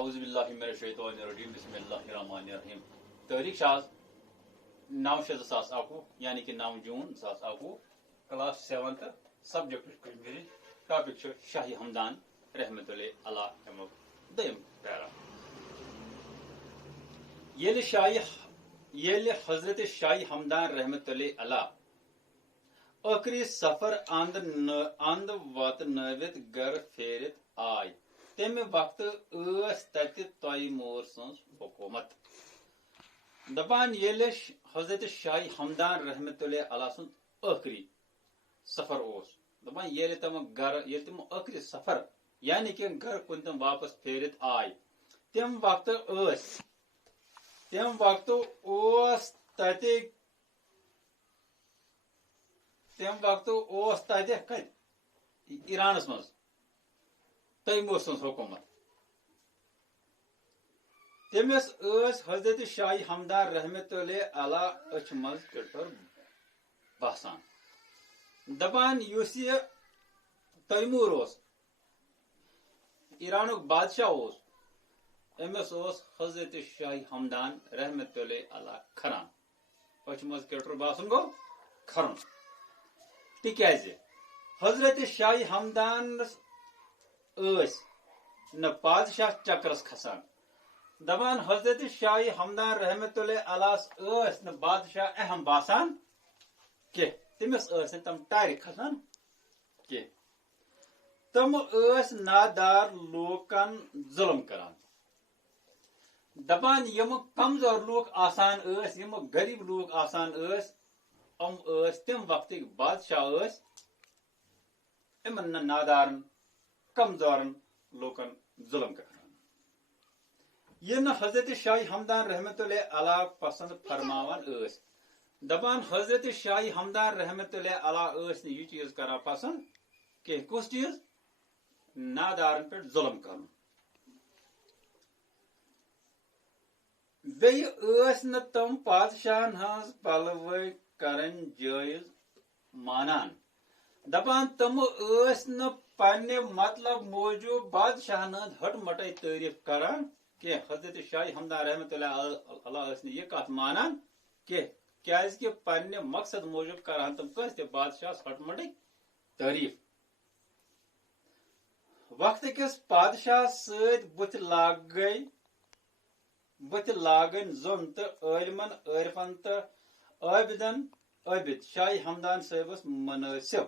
اعوذ باللہ من الشیطان الرجیم بسم اللہ الرحمن الرحیم تاریخ شاز 9/6/2021 یعنی کہ 9 جون 2021 کلاس 7 سبجیکٹ کشمیری ٹاپک شاہی ہمدان رحمت اللہ علیہ امیک دیم پیرا یل حضرت شاہی ہمدان رحمت اللہ علیہ ٲخری سفر اند واتنٲوِتھ گر پھیرِتھ آے تمہِ وقتہٕ ٲس تتہِ تیمور سٕنٛز حکوٗمت دپان ییٚلہِ حضرت شاہی ہمدان رحمت اللہ علیہ سُنٛد ٲخری سفر اوس دپان ییٚلہِ تِم ٲخری سفر یعنی کہ گر کُن تِم واپس پھیرِتھ آے تمہِ وقتہٕ اوس تتہِ کتہِ ایرانس منٛز تیمور سٕنٛز حکوٗمت تٔمِس ٲس حضرت شاہی ہمدان رحمت اللہ علیہ أچھ منٛز ٹِٹر باسان دپان یُس یہِ تیمور اوس ایرانُک بادشاہ اوس أمِس اوس حضرت شاہی ہمدان رحمت اللہ علیہ کھران أچھ منٛز ٹِٹر باسُن گوٚو کھرُن تِکیازِ حضرت شاہی ہمدانس ٲسۍ نہٕ بادشاہ چکرس کھسان دپان حضرت شاہی ہمدان رحمت اللہ علیہ ٲسۍ نہٕ بادشاہ اہم باسان کینٛہہ تٔمِس ٲسۍ نہٕ تِم ٹارِ کھسان کینٛہہ تِم ٲسۍ نادار لوٗکن ظُلم کران دپان یِم کمزور لوٗکھ آسان ٲسۍ یِم غریٖب لوٗکھ آسان ٲسۍ یِم ٲسۍ تِم وقتٕکۍ بادشاہ ٲسۍ یِمن نادارن کمزورن لوٗکن ظُلم کران یہِ نہٕ حضرت شاہی ہمدان رحمت اللہ علیہ پسند فرماوان ٲسۍ دپان حضرت شاہی ہمدان رحمت اللہ علیہ ٲسۍ نہٕ یہِ چیٖز کران پسند کینٛہہ کُس چیٖز نادارن پٮ۪ٹھ ظُلم کرُن بیٚیہِ ٲسۍ نہٕ تِم بادشاہن ہٕنٛز پلوٲے کرٕنۍ جٲیز مانان دپان تِم ٲسۍ نہٕ پننہِ مطلب موٗجوٗب بادشاہن ہٕنٛز ہٹ مٹے تعریف کران کینٛہہ حضرت شاہی ہمدان رحمت اللہ علیہ ٲسۍ نہٕ یہِ کتھ مانان کینٛہہ کیازِ کہِ پننہِ مقصد موٗجوٗب کرہن تِم کٲنٛسہِ تہِ بادشاہس ہٹ مٹے تعریف وقتہٕ کِس بادشاہس سۭتۍ بُتھہِ لاگٕنۍ زوٚن تہٕ عٲلمن عٲرفن تہٕ عٲبِد شاہی ہمدان صٲبس مُنٲسِب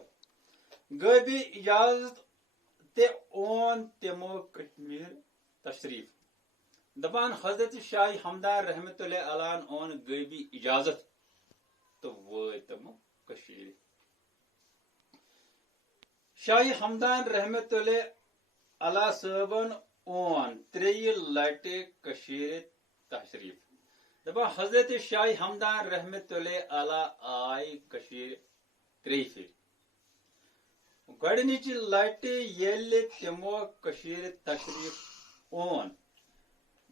غٲبی اجازت تہِ اون تِمو کشمیر تشریف دپان حضرت شاہی ہمدان رحمت اللہ علیہ اون غٲبی اجازت تہٕ وٲتۍ تِم کشیٖرِ شاہی ہمدان رحمت اللہ علیہ صٲبن اون 3 لٹہِ کشیٖرِ تشریف دپان حضرت شاہی ہمدان رحمت اللہ علیہ آے کشیٖرِ 3 پھِرِ گۄڈنِچہِ لٹہِ ییٚلہِ تِمو کشیٖرِ تشریف اون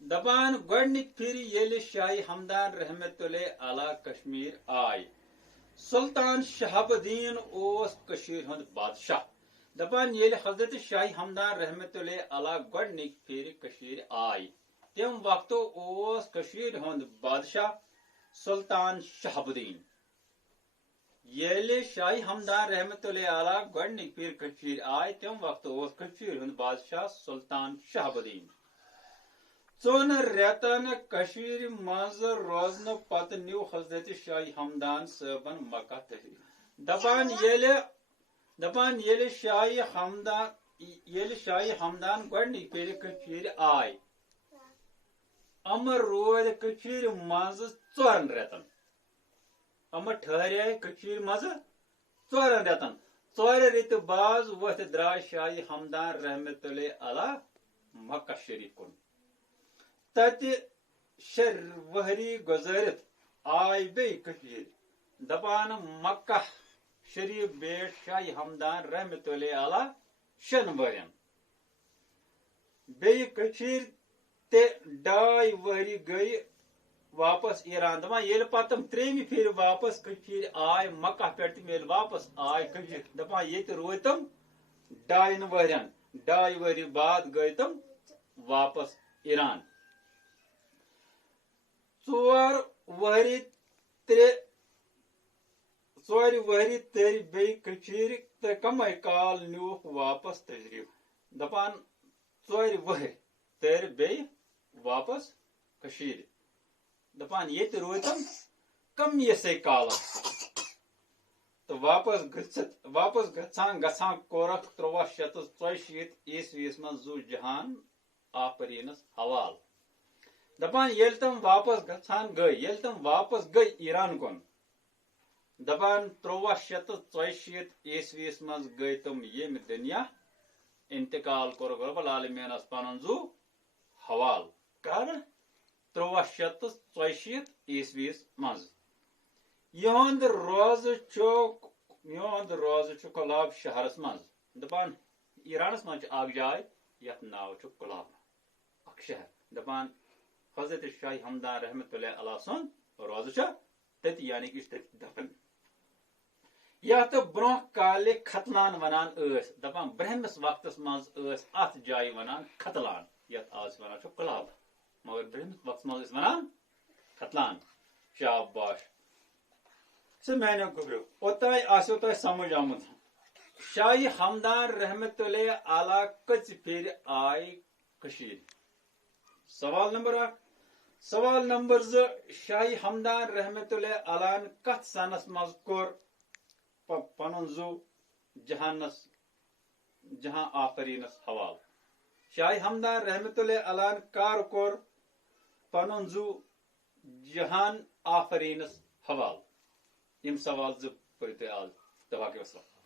دپان گۄڈنِکہِ پھِرِ ییٚلہِ شاہی ہمدان رحمت اللہ علیہ کشمیٖر آے سلطان شہاب الدین اوس کشیٖرِ ہُنٛد بادشاہ دپان ییٚلہِ حضرت شاہی ہمدان رحمت اللہ علیہ گۄڈنِکہِ پھِرِ کشیٖرِ آے تمہِ وقتہٕ اوس کشیٖرِ ہُنٛد بادشاہ سلطان شہاب الدین ییٚلہِ شاہی ہمدان رحمت اللہ علیہ گۄڈنِکہِ پھِرِ کشیٖرِ آے تمہِ وقتہٕ اوس کشیٖرِ ہُنٛد بادشاہ سلطان شہاب الدین 4 رٮ۪تن کشیٖرِ منٛز روزنہٕ پتہٕ نیوٗ حضرت شاہی ہمدان صٲبن مکہ تشریف دپان ییٚلہِ شاہی ہمدان گۄڈنِکہِ پھِرِ کشیٖرِ آے یِمہٕ روٗدۍ کشیٖرِ منٛز 4 رٮ۪تن یِمہٕ ٹھہرے کشیٖرِ منٛز 4 رٮ۪تن 4 رٮ۪تہِ باز ؤتھۍ درٛاے شاہی ہمدان رحمت اللہ علیہ مکہ شریف کُن تتہِ 6 ؤہری گُزٲرِتھ آے بیٚیہِ کشیٖرِ دپان مکہ شریف بیٹھ شاہی ہمدان رحمت اللہ علیہ 6 ؤرین بیٚیہِ کشیٖرِ تہِ 2 ؤہری گٔیہِ واپس ایران دپان ییٚلہِ پتہٕ تِم 3مہِ پھِرِ واپس کشیٖرِ آے مکہ پٮ۪ٹھ تِم ییٚلہِ واپس آے کشیٖرِ دپان ییٚتہِ روٗدۍ تِم 2 ؤہرین 2 ؤہری بعد گٔیہِ تِم واپس ایران. 4 ؤہری تٔرۍ بیٚیہِ کٔشیٖرِ تہٕ کمے کال نیوٗکھ واپس تشریٖف. دپان 4 ؤہرۍ تٔرۍ بیٚیہِ واپس کٔشیٖرِ. دپان ییٚتہِ روٗدۍ تِم کمیسے کالس تہٕ واپس گژھان کوٚرکھ 1384 عیسویس منٛز زو جہان آفریٖنس حوالہٕ. دپان ییٚلہِ تِم واپس گٔے ایران کُن. دپان 1384 عیسویس منٛز گٔے تِم ییٚمہِ دُنیا انتقال کوٚرُکھ رۄب العالمیٖنس پنُن زو حوالہٕ. کر 1384 عیسویس منٛز. یِہُنٛد روزٕ چھُ کۄلاب شہرس منٛز. دپان ایرانس منٛز چھِ اکھ جاے یتھ ناو چھُ کۄلاب، اکھ شہر. دپان حضرت شاہ ہمدان رحمتہ اللہ علیہ سُنٛد روزٕ چھُ تٔتی، یعنی کہ یہِ چھُ تٔتی دفن. یتھ برونٛہہ کالہِ ختلان ونان ٲسۍ. دپان برہمس وقتس منٛز ٲسۍ اتھ جایہِ ونان ختلان، یتھ آز ونان چھُ کۄلاب، مگر برہمس وقتس منٛز ٲسۍ ونان ختلان. شاباش. سُہ میانیو گوٚبریو اوٚتانۍ آسیو تۄہہِ سمجھ آمُت. شاہ ہمدان رحمتہ اللہ علیہ کٔژِ پھِرِ آیہِ کٔشیٖرِ؟ سوال نمبر 1. سوال نمبر 2. شاہ ہمدان رحمتہ اللہ علیہ کتھ سنس منٛز کوٚر پنُن زو جہاں آفریٖنس حوالہٕ؟ شاہ ہمدان رحمتہ اللہ علیہ کر کوٚر پنُن زو جہان آفریٖنس حوالہٕ؟ یِم سوال 2 پٔرِو تُہۍ آز. تہٕ باقی وسلام.